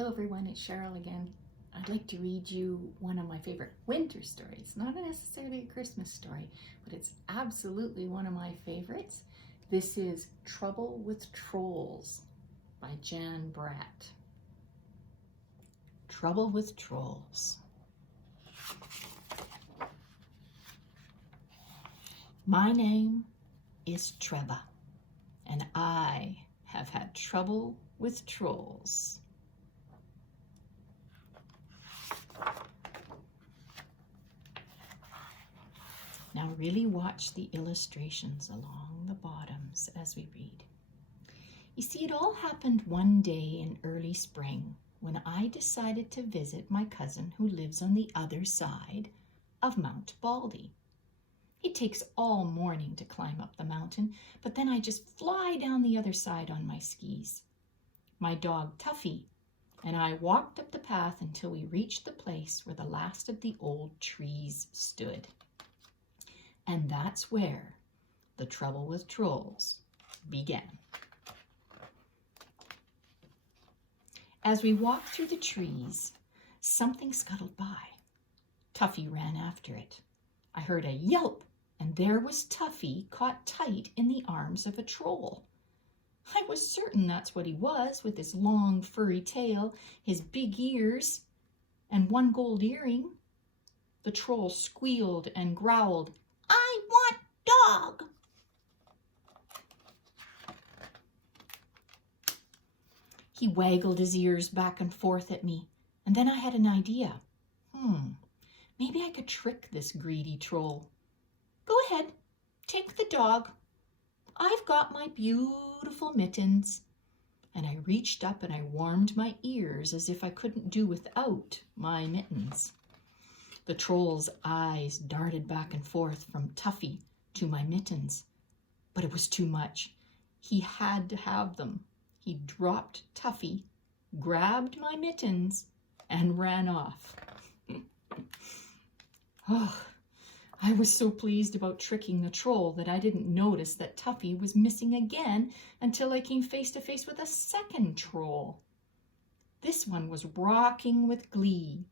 Hello everyone, it's Cheryl again. I'd like to read you one of my favorite winter stories. Not necessarily a Christmas story, but it's absolutely one of my favorites. This is Trouble with Trolls by Jan Bratt. Trouble with Trolls. My name is Treva, and I have had trouble with trolls. Now really watch the illustrations along the bottoms as we read. You see, it all happened one day in early spring when I decided to visit my cousin who lives on the other side of Mount Baldy. It takes all morning to climb up the mountain, but then I just fly down the other side on my skis. My dog Tuffy and I walked up the path until we reached the place where the last of the old trees stood. And that's where the trouble with trolls began. As we walked through the trees, something scuttled by. Tuffy ran after it. I heard a yelp, and there was Tuffy caught tight in the arms of a troll. I was certain that's what he was, with his long furry tail, his big ears, and one gold earring. The troll squealed and growled, "I want dog!" He waggled his ears back and forth at me, and then I had an idea. Maybe I could trick this greedy troll. "Go ahead, take the dog. I've got my beautiful mittens." And I reached up and I warmed my ears as if I couldn't do without my mittens. The troll's eyes darted back and forth from Tuffy to my mittens, but it was too much. He had to have them. He dropped Tuffy, grabbed my mittens, and ran off. I was so pleased about tricking the troll that I didn't notice that Tuffy was missing again until I came face to face with a second troll. This one was rocking with glee,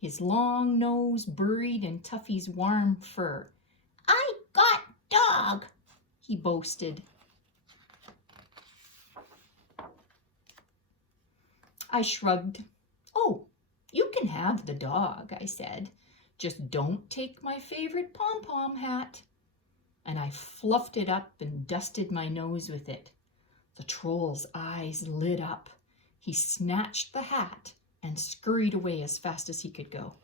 his long nose buried in Tuffy's warm fur. "I got dog," he boasted. I shrugged. "Oh, you can have the dog," I said. "Just don't take my favorite pom-pom hat." And I fluffed it up and dusted my nose with it. The troll's eyes lit up. He snatched the hat and scurried away as fast as he could go.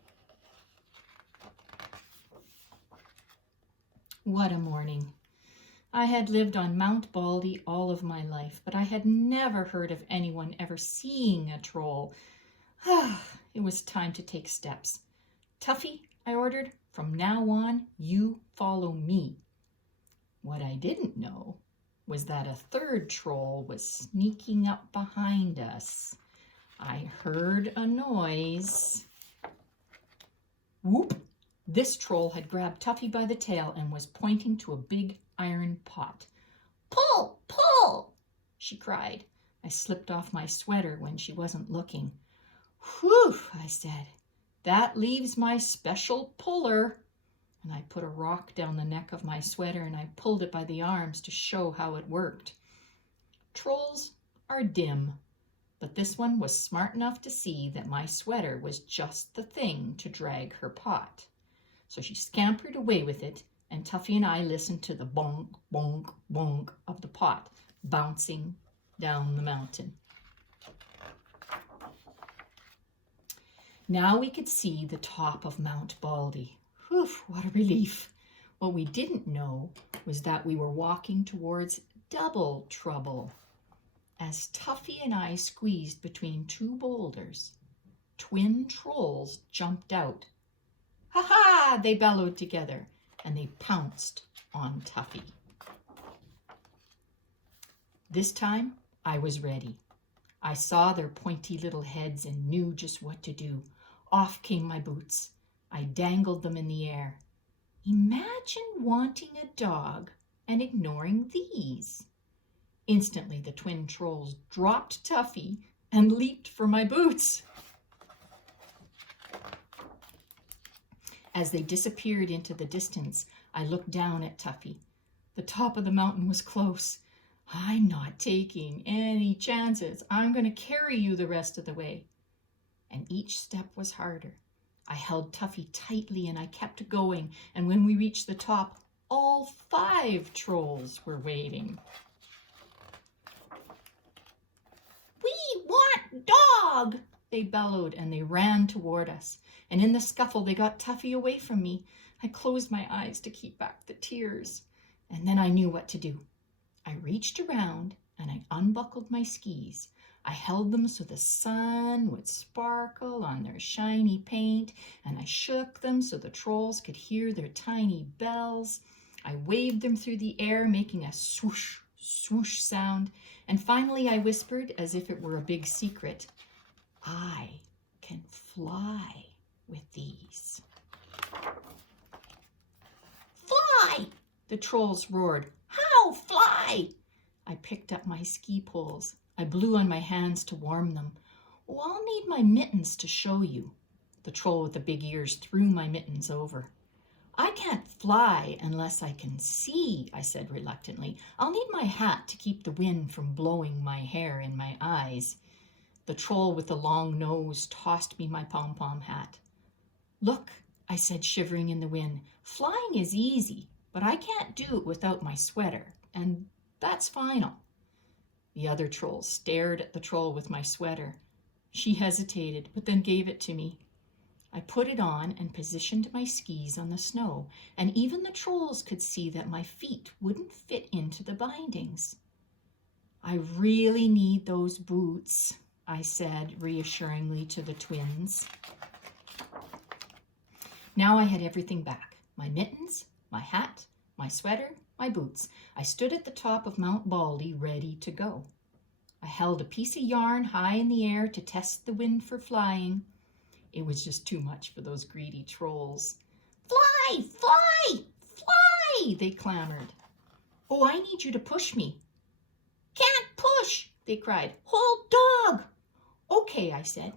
What a morning. I had lived on Mount Baldy all of my life, but I had never heard of anyone ever seeing a troll. It was time to take steps. "Tuffy," I ordered, "from now on, you follow me." What I didn't know was that a third troll was sneaking up behind us. I heard a noise. Whoop! This troll had grabbed Tuffy by the tail and was pointing to a big iron pot. "Pull, pull!" she cried. I slipped off my sweater when she wasn't looking. "Whew!" I said. "That leaves my special puller." And I put a rock down the neck of my sweater and I pulled it by the arms to show how it worked. Trolls are dim, but this one was smart enough to see that my sweater was just the thing to drag her pot. So she scampered away with it, and Tuffy and I listened to the bonk, bonk, bonk of the pot bouncing down the mountain. Now we could see the top of Mount Baldy. Whew, what a relief. What we didn't know was that we were walking towards double trouble. As Tuffy and I squeezed between two boulders, twin trolls jumped out. "Ha ha!" they bellowed together, and they pounced on Tuffy. This time, I was ready. I saw their pointy little heads and knew just what to do. Off came my boots. I dangled them in the air. Imagine wanting a dog and ignoring these. Instantly, the twin trolls dropped Tuffy and leaped for my boots. As they disappeared into the distance, I looked down at Tuffy. The top of the mountain was close. I'm not taking any chances. I'm going to carry you the rest of the way. And each step was harder. I held Tuffy tightly and I kept going. And when we reached the top, all 5 trolls were waiting. We want dog, they bellowed, and they ran toward us. And in the scuffle, they got Tuffy away from me. I closed my eyes to keep back the tears. And then I knew what to do. I reached around and I unbuckled my skis. I held them so the sun would sparkle on their shiny paint, and I shook them so the trolls could hear their tiny bells. I waved them through the air, making a swoosh, swoosh sound. And finally I whispered, as if it were a big secret, I can fly with these. Fly! The trolls roared. How fly? I picked up my ski poles. I blew on my hands to warm them. Oh, I'll need my mittens to show you. The troll with the big ears threw my mittens over. I can't fly unless I can see, I said reluctantly. I'll need my hat to keep the wind from blowing my hair in my eyes. The troll with the long nose tossed me my pom-pom hat. Look, I said, shivering in the wind. Flying is easy, but I can't do it without my sweater, and that's final. The other trolls stared at the troll with my sweater. She hesitated, but then gave it to me. I put it on and positioned my skis on the snow, and even the trolls could see that my feet wouldn't fit into the bindings. I really need those boots, I said reassuringly to the twins. Now I had everything back. My mittens, my hat, my sweater, my boots. I stood at the top of Mount Baldy, ready to go. I held a piece of yarn high in the air to test the wind for flying. It was just too much for those greedy trolls. Fly, fly, fly, they clamored. Oh, I need you to push me. Can't push, they cried. Hold dog. Okay, I said,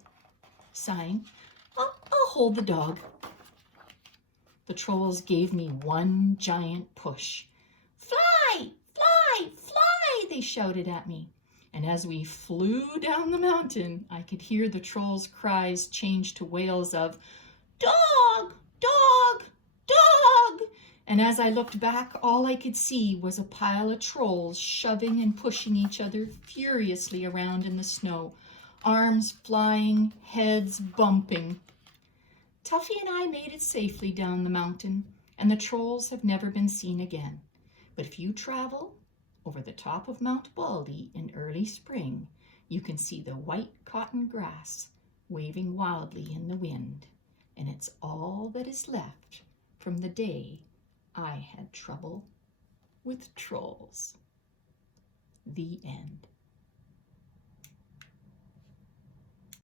sighing. I'll hold the dog. The trolls gave me one giant push. Fly, fly, fly, they shouted at me. And as we flew down the mountain, I could hear the trolls' cries change to wails of, dog, dog, dog. And as I looked back, all I could see was a pile of trolls shoving and pushing each other furiously around in the snow, arms flying, heads bumping. Tuffy and I made it safely down the mountain, and the trolls have never been seen again. But if you travel over the top of Mount Baldy in early spring, you can see the white cotton grass waving wildly in the wind, and it's all that is left from the day I had trouble with trolls. The end.